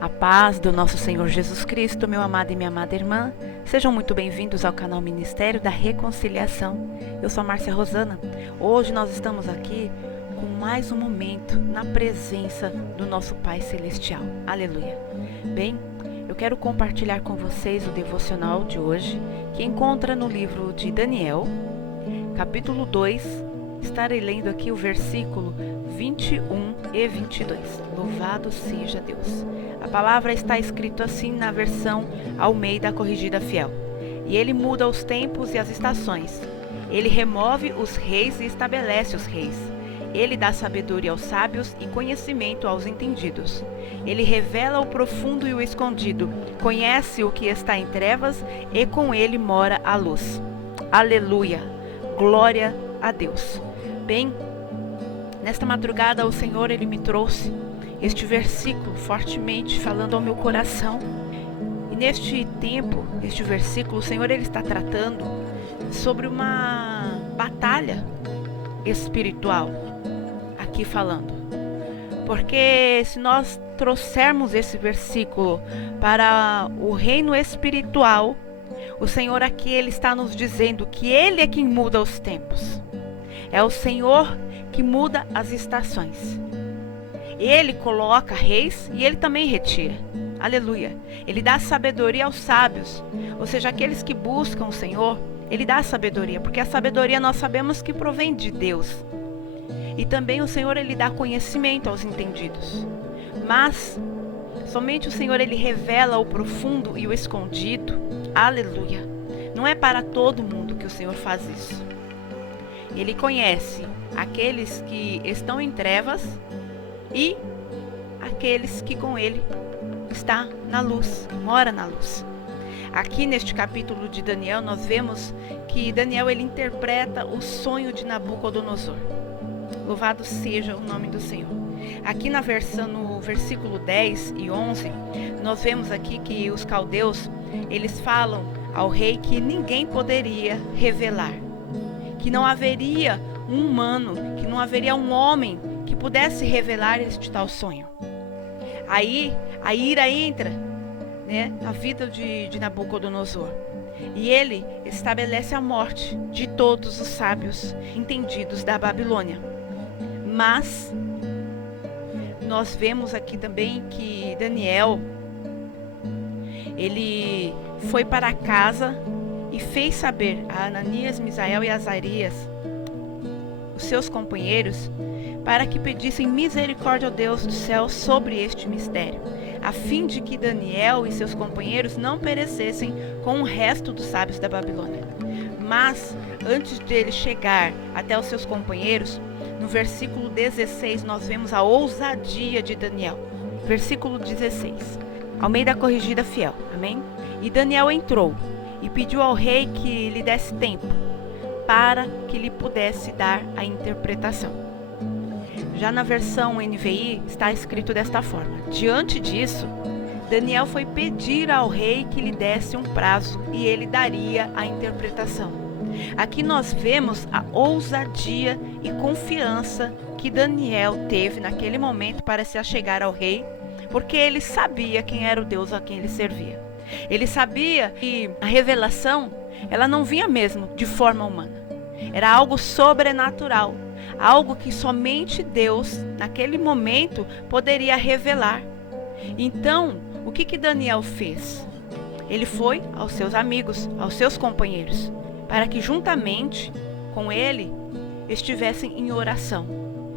A paz do nosso Senhor Jesus Cristo, meu amado e minha amada irmã, sejam muito bem-vindos ao canal Ministério da Reconciliação. Eu sou a Márcia Rosana. Hoje nós estamos aqui com mais um momento na presença do nosso Pai Celestial. Aleluia. Bem, eu quero compartilhar com vocês o devocional de hoje, que encontra no livro de Daniel, capítulo 2. Estarei lendo aqui o versículo 21 e 22. Louvado seja Deus. A palavra está escrito assim na versão Almeida Corrigida Fiel. E ele muda os tempos e as estações. Ele remove os reis e estabelece os reis. Ele dá sabedoria aos sábios e conhecimento aos entendidos. Ele revela o profundo e o escondido. Conhece o que está em trevas e com ele mora a luz. Aleluia! Glória a Deus. Bem, nesta madrugada o Senhor ele me trouxe este versículo fortemente falando ao meu coração. E neste tempo, este versículo, o Senhor ele está tratando sobre uma batalha espiritual, aqui falando. Porque se nós trouxermos esse versículo para o reino espiritual, o Senhor aqui ele está nos dizendo que Ele é quem muda os tempos. É o Senhor que muda as estações. Ele coloca reis e Ele também retira. Aleluia. Ele dá sabedoria aos sábios. Ou seja, aqueles que buscam o Senhor, Ele dá sabedoria. Porque a sabedoria nós sabemos que provém de Deus. E também o Senhor Ele dá conhecimento aos entendidos. Mas somente o Senhor Ele revela o profundo e o escondido. Aleluia. Não é para todo mundo que o Senhor faz isso. Ele conhece aqueles que estão em trevas e aqueles que com Ele está na luz, mora na luz. Aqui neste capítulo de Daniel nós vemos que Daniel ele interpreta o sonho de Nabucodonosor. Louvado seja o nome do Senhor. Aqui no versículo 10 e 11, nós vemos aqui que os caldeus, eles falam ao rei que ninguém poderia revelar. Que não haveria um humano, que não haveria um homem que pudesse revelar este tal sonho. Aí a ira entra, na vida de Nabucodonosor. E ele estabelece a morte de todos os sábios entendidos da Babilônia. Mas nós vemos aqui também que Daniel, ele foi para casa e fez saber a Ananias, Misael e Azarias, os seus companheiros, para que pedissem misericórdia ao Deus do céu sobre este mistério, a fim de que Daniel e seus companheiros não perecessem com o resto dos sábios da Babilônia. Mas, antes dele chegar até os seus companheiros, no versículo 16 nós vemos a ousadia de Daniel. Versículo 16. Almeida Corrigida Fiel. Amém? E Daniel entrou e pediu ao rei que lhe desse tempo para que lhe pudesse dar a interpretação. Já na versão NVI está escrito desta forma: diante disso, Daniel foi pedir ao rei que lhe desse um prazo e ele daria a interpretação. Aqui nós vemos a ousadia e confiança que Daniel teve naquele momento para se achegar ao rei, porque ele sabia quem era o Deus a quem ele servia. Ele sabia que a revelação, ela não vinha mesmo de forma humana. Era algo sobrenatural, algo que somente Deus, naquele momento, poderia revelar. Então, o que Daniel fez? Ele foi aos seus amigos, aos seus companheiros, para que juntamente com ele estivessem em oração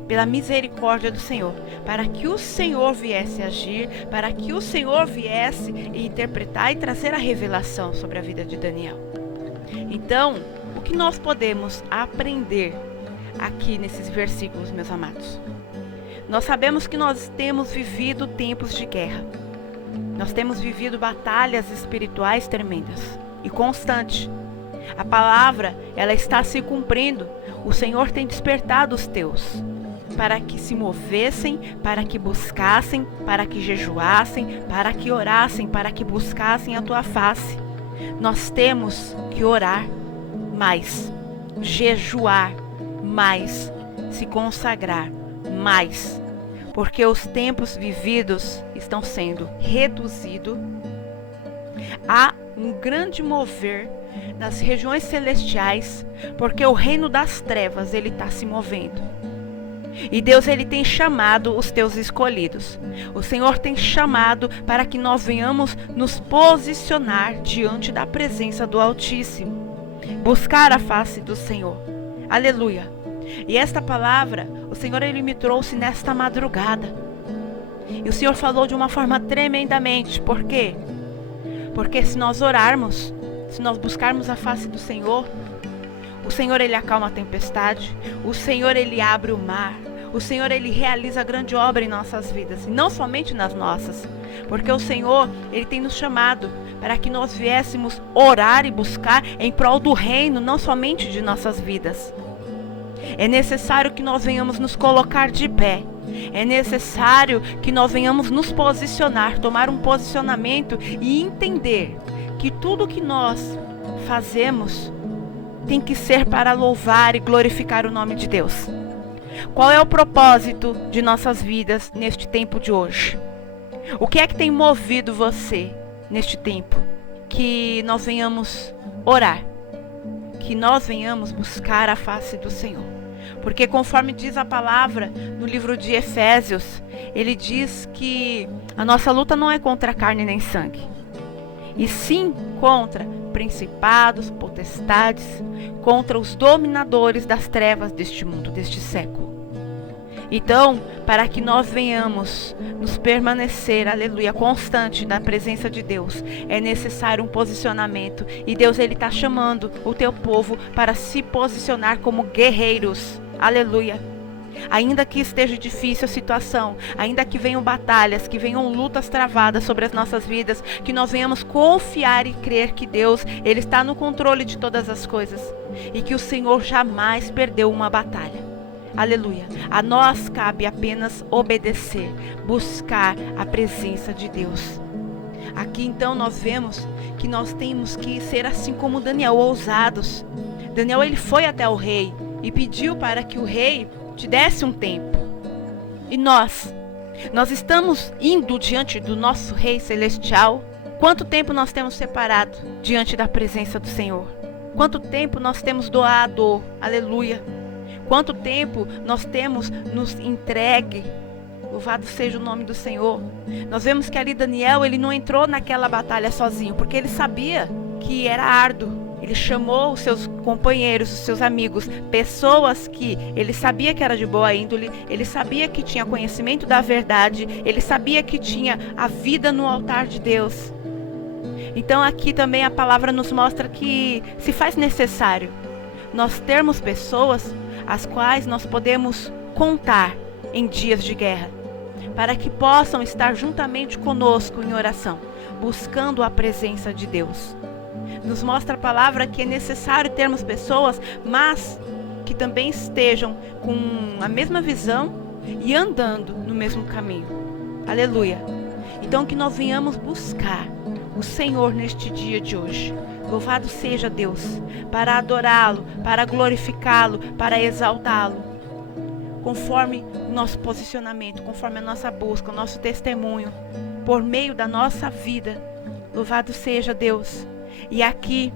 pela misericórdia do Senhor, para que o Senhor viesse agir, para que o Senhor viesse interpretar e trazer a revelação sobre a vida de Daniel. Então, o que nós podemos aprender aqui nesses versículos, meus amados? Nós sabemos que nós temos vivido tempos de guerra. Nós temos vivido batalhas espirituais tremendas e constantes. A palavra, ela está se cumprindo. O Senhor tem despertado os teus para que se movessem, para que buscassem, para que jejuassem, para que orassem, para que buscassem a tua face. Nós temos que orar mais, jejuar mais, se consagrar mais. porque os tempos vividos estão sendo reduzidos. Há um grande mover nas regiões celestiais, porque o reino das trevas ele está se movendo. E Deus ele tem chamado os teus escolhidos. O Senhor tem chamado para que nós venhamos nos posicionar diante da presença do Altíssimo, buscar a face do Senhor. Aleluia. E esta palavra, o Senhor ele me trouxe nesta madrugada. E o Senhor falou de uma forma tremendamente. Por quê? Porque se nós orarmos, se nós buscarmos a face do Senhor, o Senhor ele acalma a tempestade, o Senhor ele abre o mar, o Senhor ele realiza grande obra em nossas vidas, e não somente nas nossas, porque o Senhor ele tem nos chamado para que nós viéssemos orar e buscar em prol do reino, não somente de nossas vidas. É necessário que nós venhamos nos colocar de pé. É necessário que nós venhamos nos posicionar, tomar um posicionamento e entender que tudo que nós fazemos tem que ser para louvar e glorificar o nome de Deus. Qual é o propósito de nossas vidas neste tempo de hoje? O que é que tem movido você neste tempo? Que nós venhamos orar, que nós venhamos buscar a face do Senhor. Porque conforme diz a palavra no livro de Efésios, ele diz que a nossa luta não é contra carne nem sangue, e sim contra principados, potestades, contra os dominadores das trevas deste mundo, deste século. Então, para que nós venhamos nos permanecer, aleluia, constante na presença de Deus, é necessário um posicionamento. E Deus ele está chamando o teu povo para se posicionar como guerreiros, aleluia. Ainda que esteja difícil a situação, ainda que venham batalhas, que venham lutas travadas sobre as nossas vidas, que nós venhamos confiar e crer que Deus ele está no controle de todas as coisas e que o Senhor jamais perdeu uma batalha. Aleluia. A nós cabe apenas obedecer, buscar a presença de Deus. Aqui então nós vemos que nós temos que ser assim como Daniel, ousados. Daniel ele foi até o rei e pediu para que o rei te desse um tempo. E nós estamos indo diante do nosso Rei Celestial. Quanto tempo nós temos separado diante da presença do Senhor? Quanto tempo nós temos doado? Aleluia. Quanto tempo nós temos nos entregue? Louvado seja o nome do Senhor. Nós vemos que ali Daniel, ele não entrou naquela batalha sozinho, porque ele sabia que era árduo. Ele chamou os seus companheiros, os seus amigos, pessoas que ele sabia que era de boa índole, ele sabia que tinha conhecimento da verdade, ele sabia que tinha a vida no altar de Deus. Então aqui também a palavra nos mostra que se faz necessário nós termos pessoas as quais nós podemos contar em dias de guerra, para que possam estar juntamente conosco em oração, buscando a presença de Deus. Nos mostra a palavra que é necessário termos pessoas, mas que também estejam com a mesma visão e andando no mesmo caminho. Aleluia. Então que nós venhamos buscar o Senhor neste dia de hoje. Louvado seja Deus, para adorá-lo, para glorificá-lo, para exaltá-lo, conforme o nosso posicionamento, conforme a nossa busca, o nosso testemunho, por meio da nossa vida. Louvado seja Deus. E aqui,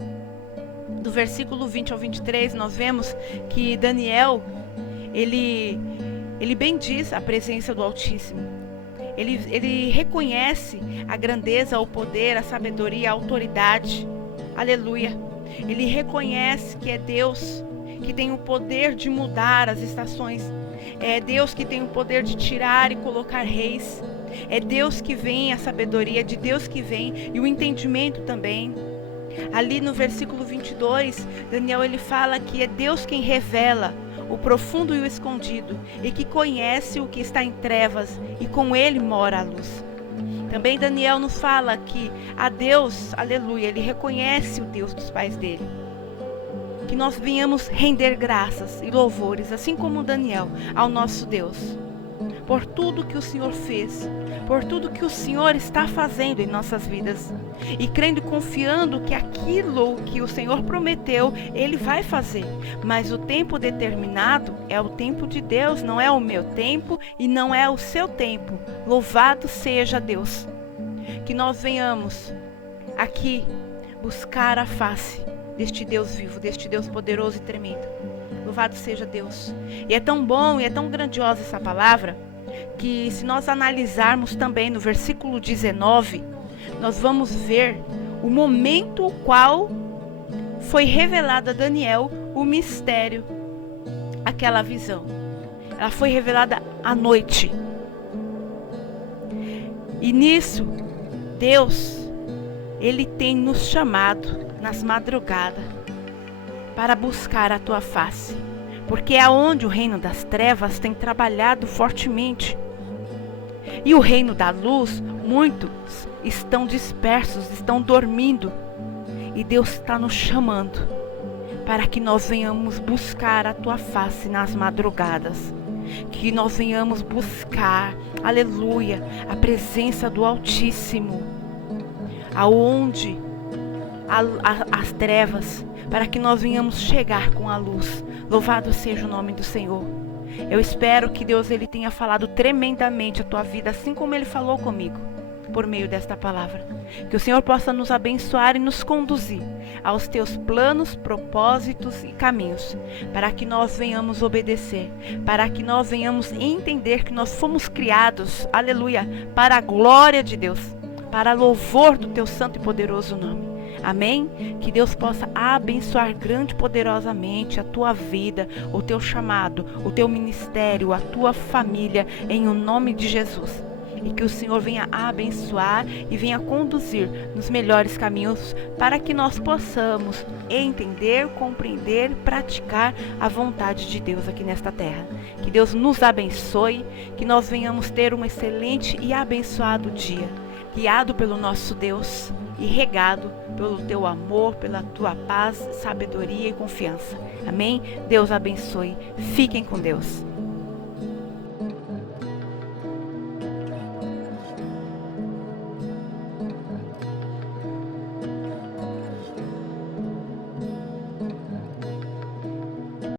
do versículo 20 ao 23, nós vemos que Daniel, ele bendiz a presença do Altíssimo. Ele reconhece a grandeza, o poder, a sabedoria, a autoridade. Aleluia. Ele reconhece que é Deus que tem o poder de mudar as estações. É Deus que tem o poder de tirar e colocar reis. É Deus que vem a sabedoria, de Deus que vem e o entendimento também. Ali no versículo 22, Daniel ele fala que é Deus quem revela o profundo e o escondido, e que conhece o que está em trevas, e com ele mora a luz. Também Daniel nos fala que a Deus, aleluia, ele reconhece o Deus dos pais dele. Que nós venhamos render graças e louvores, assim como Daniel, ao nosso Deus. por tudo que o Senhor fez, por tudo que o Senhor está fazendo em nossas vidas. E crendo e confiando que aquilo que o Senhor prometeu, Ele vai fazer. Mas o tempo determinado é o tempo de Deus, não é o meu tempo e não é o seu tempo. Louvado seja Deus. Que nós venhamos aqui buscar a face deste Deus vivo, deste Deus poderoso e tremendo. Louvado seja Deus. E é tão bom e é tão grandiosa essa palavra, que se nós analisarmos também no versículo 19, nós vamos ver o momento qual foi revelado a Daniel o mistério, aquela visão. Ela foi revelada à noite. E nisso, Deus, Ele tem nos chamado nas madrugadas para buscar a tua face, porque é onde o reino das trevas tem trabalhado fortemente. E o reino da luz, muitos estão dispersos, estão dormindo. E Deus está nos chamando para que nós venhamos buscar a tua face nas madrugadas. Que nós venhamos buscar, aleluia, a presença do Altíssimo, aonde as trevas, para que nós venhamos chegar com a luz. Louvado seja o nome do Senhor. Eu espero que Deus Ele tenha falado tremendamente a tua vida, assim como Ele falou comigo, por meio desta palavra. Que o Senhor possa nos abençoar e nos conduzir aos teus planos, propósitos e caminhos, para que nós venhamos obedecer, para que nós venhamos entender que nós fomos criados, aleluia, para a glória de Deus, para louvor do teu santo e poderoso nome. Amém? Que Deus possa abençoar grande e poderosamente a tua vida, o teu chamado, o teu ministério, a tua família, em o nome de Jesus. E que o Senhor venha abençoar e venha conduzir nos melhores caminhos, para que nós possamos entender, compreender, praticar a vontade de Deus aqui nesta terra. Que Deus nos abençoe, que nós venhamos ter um excelente e abençoado dia, guiado pelo nosso Deus e regado pelo teu amor, pela tua paz, sabedoria e confiança. Amém? Deus abençoe. Fiquem com Deus.